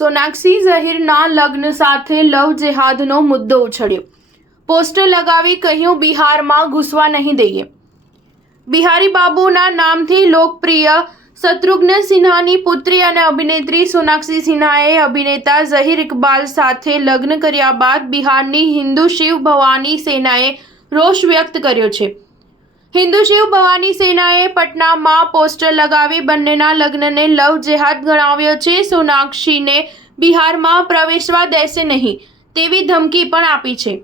સોનાક્ષી ઝહીરના લગ્ન સાથે લવ જેહાદનો મુદ્દો ઉછળ્યો। પોસ્ટર લગાવી કહ્યું, બિહારમાં ઘૂસવા નહીં દઈએ। બિહારી બાબુના નામથી લોકપ્રિય શત્રુઘ્ન સિન્હાની પુત્રી અને અભિનેત્રી સોનાક્ષી સિન્હાએ અભિનેતા ઝહીર ઇકબાલ સાથે લગ્ન કર્યા બાદ બિહારની હિન્દુ શિવ ભવાની સેનાએ રોષ વ્યક્ત કર્યો છે। હિન્દુ શિવ ભવાની સેનાએ પટનામાં પોસ્ટર લગાવી બંનેના લગ્નને લવ જેહાદ ગણાવ્યો છે। સોનાક્ષીને બિહારમાં પ્રવેશવા દેશે નહીં તેવી ધમકી પણ આપી છે।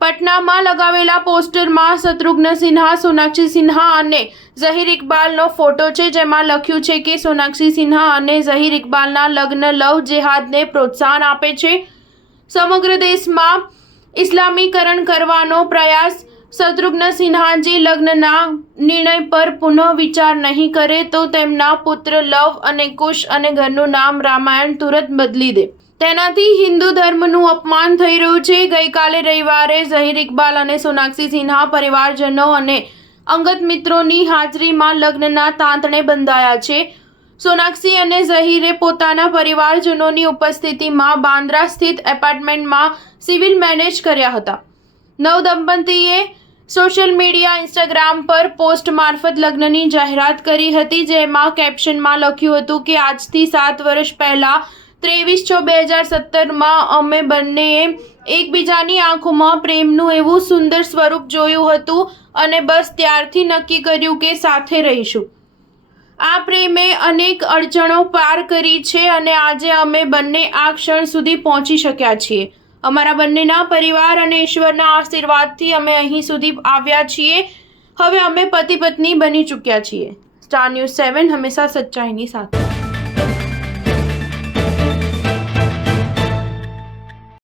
પટનામાં લગાવેલા પોસ્ટરમાં શત્રુઘ્ન સિન્હા, સોનાક્ષી સિન્હા અને ઝહીર ઇકબાલનો ફોટો છે, જેમાં લખ્યું છે કે સોનાક્ષી સિન્હા અને ઝહીર ઇકબાલના લગ્ન લવ જેહાદને પ્રોત્સાહન આપે છે। સમગ્ર દેશમાં ઇસ્લામીકરણ કરવાનો પ્રયાસ। શત્રુઘ્ન સિન્હાજી લગ્નના નિર્ણય પર પુનઃ વિચાર નહીં કરે તો તેમના પુત્ર લવ અને કુશ અને ઘરનું નામ રામાયણ તુરંત બદલી દે। તેનાથી હિન્દુ ધર્મનું અપમાન થઈ રહ્યું છે। ગઈકાલે રવિવારે ઝહીર ઇકબાલ અને સોનાક્ષી સિન્હા પરિવારજનો અને અંગત મિત્રોની હાજરીમાં લગ્નના તાંતણે બંધાયા છે। સોનાક્ષી અને ઝહીરે પોતાના પરિવારજનોની ઉપસ્થિતિમાં બાંદ્રા સ્થિત એપાર્ટમેન્ટમાં સિવિલ મેરેજ કર્યા હતા। નવદંપતીએ સોશિયલ મીડિયા ઇન્સ્ટાગ્રામ પર પોસ્ટ મારફત લગ્નની જાહેરાત કરી હતી, જેમાં કેપ્શનમાં લખ્યું હતું કે આજથી 7 વર્ષ પહેલા 23/6/2017માં અમે બંનેએ એકબીજાની આંખોમાં પ્રેમનું એવું સુંદર સ્વરૂપ જોયું હતું અને બસ ત્યારથી નક્કી કર્યું કે સાથે રહીશું। આ પ્રેમે અનેક અડચણો પાર કરી છે અને આજે અમે બંને આ ક્ષણ સુધી પહોંચી શક્યા છીએ। અમારા બંનેના પરિવાર અને ઈશ્વરના આશીર્વાદથી અમે અહીં સુધી આવ્યા છીએ। હવે અમે પતિ પત્ની બની ચૂક્યા છીએ। સ્ટાર ન્યૂઝ 7 હંમેશા સચ્ચાઈની સાથે।